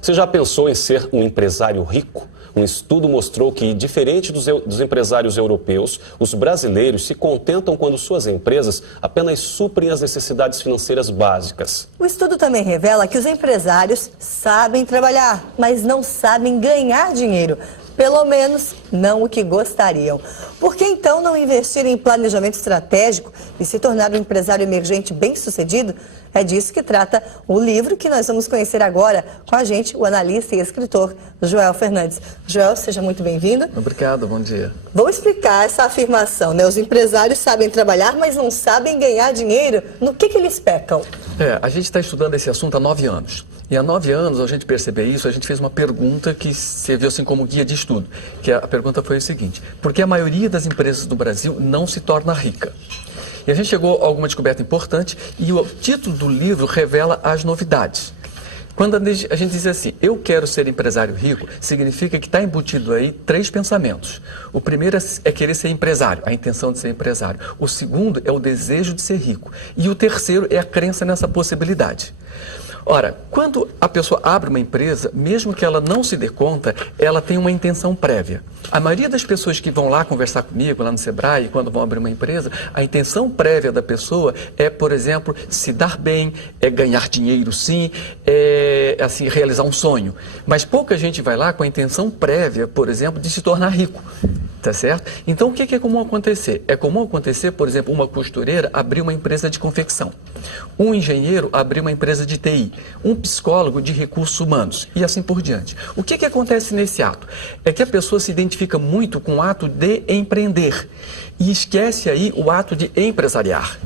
Você já pensou em ser um empresário rico? Um estudo mostrou que, diferente dos empresários europeus, os brasileiros se contentam quando suas empresas apenas suprem as necessidades financeiras básicas. O estudo também revela que os empresários sabem trabalhar, mas não sabem ganhar dinheiro. Pelo menos não o que gostariam. Por que então não investir em planejamento estratégico e se tornar um empresário emergente bem-sucedido? É disso que trata o livro que nós vamos conhecer agora com a gente, o analista e escritor Joel Fernandes. Joel, seja muito bem-vindo. Obrigado, bom dia. Vou explicar essa afirmação, né? Os empresários sabem trabalhar, mas não sabem ganhar dinheiro. No que eles pecam? A gente está estudando esse assunto há 9 anos. E há 9 anos, a gente perceber isso, a gente fez uma pergunta que serviu assim como guia de estudo. Que a pergunta foi o seguinte: por que a maioria das empresas do Brasil não se torna rica? E a gente chegou a alguma descoberta importante e o título do livro revela as novidades. Quando a gente diz assim, eu quero ser empresário rico, significa que está embutido aí 3 pensamentos. O primeiro é querer ser empresário, a intenção de ser empresário. O segundo é o desejo de ser rico. E o terceiro é a crença nessa possibilidade. Ora, quando a pessoa abre uma empresa, mesmo que ela não se dê conta, ela tem uma intenção prévia. A maioria das pessoas que vão lá conversar comigo, lá no Sebrae, quando vão abrir uma empresa, a intenção prévia da pessoa é, por exemplo, se dar bem, é ganhar dinheiro sim, é assim, realizar um sonho. Mas pouca gente vai lá com a intenção prévia, por exemplo, de se tornar rico. Tá certo? Então, o que é comum acontecer? É comum acontecer, por exemplo, uma costureira abrir uma empresa de confecção, um engenheiro abrir uma empresa de TI, um psicólogo de recursos humanos e assim por diante. O que acontece nesse ato? É que a pessoa se identifica muito com o ato de empreender e esquece aí o ato de empresariar.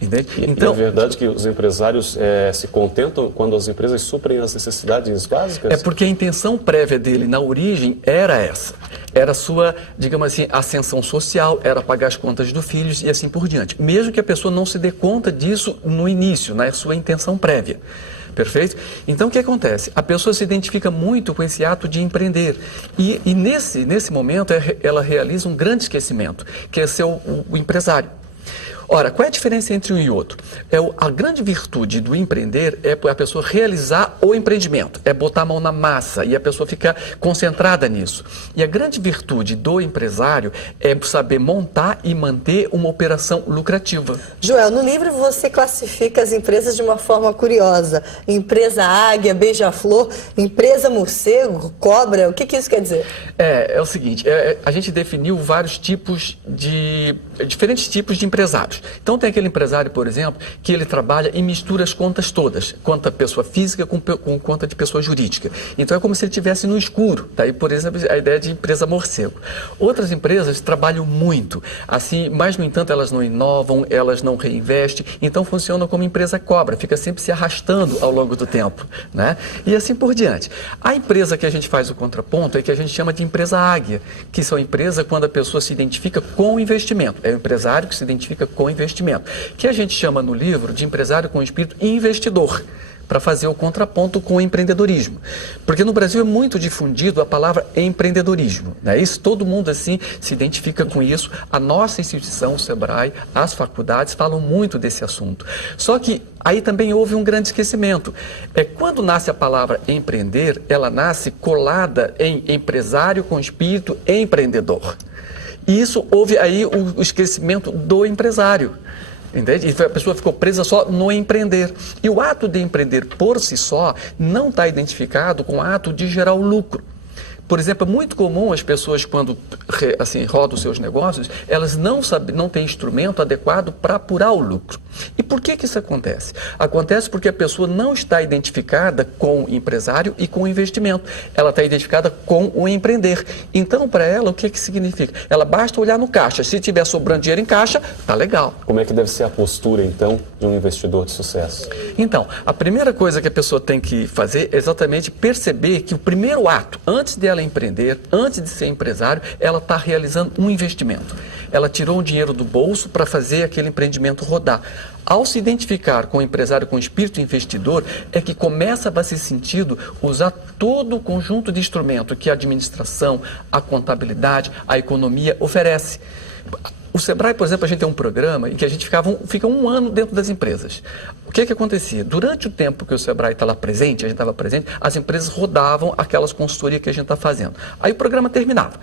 Entende? Então, é verdade que os empresários se contentam quando as empresas suprem as necessidades básicas? É porque a intenção prévia dele na origem era essa. Era a sua, digamos assim, ascensão social, era pagar as contas dos filhos e assim por diante. Mesmo que a pessoa não se dê conta disso no início, na sua intenção prévia. Perfeito? Então, o que acontece? A pessoa se identifica muito com esse ato de empreender. E nesse momento, ela realiza um grande esquecimento, que é ser o empresário. Ora, qual é a diferença entre um e outro? A grande virtude do empreender é a pessoa realizar o empreendimento, é botar a mão na massa e a pessoa ficar concentrada nisso. E a grande virtude do empresário é saber montar e manter uma operação lucrativa. Joel, no livro você classifica as empresas de uma forma curiosa. Empresa águia, beija-flor, empresa morcego, cobra, o que isso quer dizer? É o seguinte, a gente definiu diferentes tipos de empresários. Então tem aquele empresário, por exemplo, que ele trabalha e mistura as contas todas, conta pessoa física com conta de pessoa jurídica. Então é como se ele estivesse no escuro, daí por exemplo a ideia de empresa morcego. Outras empresas trabalham muito, assim, mas no entanto elas não inovam, elas não reinvestem, então funcionam como empresa cobra, fica sempre se arrastando ao longo do tempo, né? E assim por diante. A empresa que a gente faz o contraponto é que a gente chama de empresa águia, que são empresas quando a pessoa se identifica com o investimento, é o empresário que se identifica com investimento, que a gente chama no livro de empresário com espírito investidor, para fazer o contraponto com o empreendedorismo. Porque no Brasil é muito difundido a palavra empreendedorismo, né? Isso, todo mundo assim se identifica com isso. A nossa instituição, o Sebrae, as faculdades falam muito desse assunto. Só que aí também houve um grande esquecimento. Quando nasce a palavra empreender, ela nasce colada em empresário com espírito empreendedor. E isso houve aí o esquecimento do empresário. Entende? E a pessoa ficou presa só no empreender. E o ato de empreender por si só não está identificado com o ato de gerar o lucro. Por exemplo, é muito comum as pessoas, quando assim, rodam os seus negócios, elas não têm instrumento adequado para apurar o lucro. E por que isso acontece? Acontece porque a pessoa não está identificada com o empresário e com o investimento. Ela está identificada com o empreender. Então, para ela, o que significa? Ela basta olhar no caixa. Se tiver sobrando dinheiro em caixa, tá legal. Como é que deve ser a postura, então, de um investidor de sucesso? Então, a primeira coisa que a pessoa tem que fazer é exatamente perceber que o primeiro ato, antes dela empreender, antes de ser empresário, ela está realizando um investimento. Ela tirou um dinheiro do bolso para fazer aquele empreendimento rodar. Ao se identificar com o empresário com espírito investidor, é que começa a fazer sentido usar todo o conjunto de instrumento que a administração, a contabilidade, a economia oferece. O Sebrae, por exemplo, a gente tem um programa em que a gente fica um ano dentro das empresas. O que acontecia? Durante o tempo que o Sebrae está lá presente, a gente estava presente, as empresas rodavam aquelas consultorias que a gente está fazendo. Aí o programa terminava.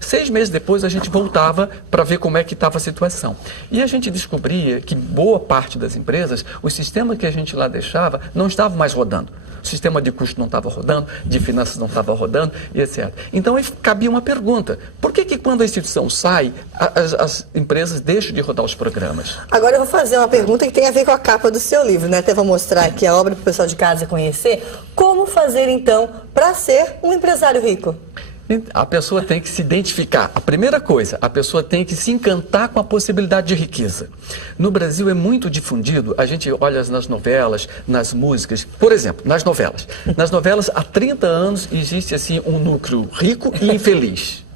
6 meses depois a gente voltava para ver como é que estava a situação. E a gente descobria que boa parte das empresas, o sistema que a gente lá deixava não estava mais rodando. O sistema de custo não estava rodando, de finanças não estava rodando, e etc. Então aí cabia uma pergunta: por que quando a instituição sai, as empresas deixam de rodar os programas? Agora eu vou fazer uma pergunta que tem a ver com a capa do seu livro, né? Até vou mostrar aqui a obra para o pessoal de casa conhecer. Como fazer então para ser um empresário rico? A pessoa tem que se identificar. A primeira coisa, a pessoa tem que se encantar com a possibilidade de riqueza. No Brasil é muito difundido, a gente olha nas novelas, nas músicas, por exemplo, nas novelas. Nas novelas, há 30 anos, existe assim um núcleo rico e infeliz.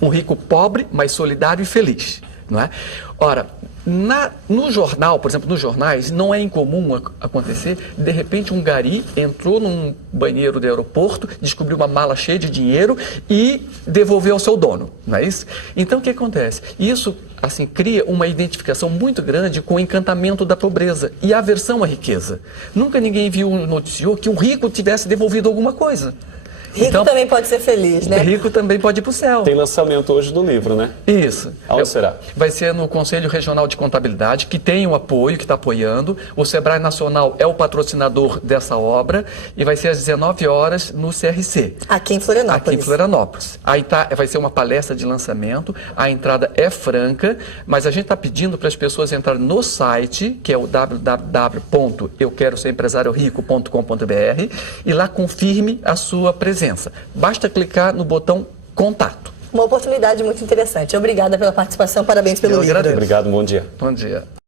Um rico pobre, mas solidário e feliz, não é? Ora, no jornal, por exemplo, nos jornais, não é incomum acontecer, de repente um gari entrou num banheiro do aeroporto, descobriu uma mala cheia de dinheiro e devolveu ao seu dono, não é isso? Então, o que acontece? Isso, assim, cria uma identificação muito grande com o encantamento da pobreza e a aversão à riqueza. Nunca ninguém noticiou que um rico tivesse devolvido alguma coisa. Rico então, também pode ser feliz, né? Rico também pode ir para o céu. Tem lançamento hoje do livro, né? Isso. Aonde será? Vai ser no Conselho Regional de Contabilidade, que tem o apoio, que está apoiando. O Sebrae Nacional é o patrocinador dessa obra e vai ser às 19 horas no CRC. Aqui em Florianópolis. Aqui em Florianópolis. Aí vai ser uma palestra de lançamento, a entrada é franca, mas a gente está pedindo para as pessoas entrarem no site, que é o www.euqueroserempresariorico.com.br, e lá confirme a sua presença. Basta clicar no botão contato. Uma oportunidade muito interessante. Obrigada pela participação, parabéns pelo livro. Agradeço. Obrigado, bom dia. Bom dia.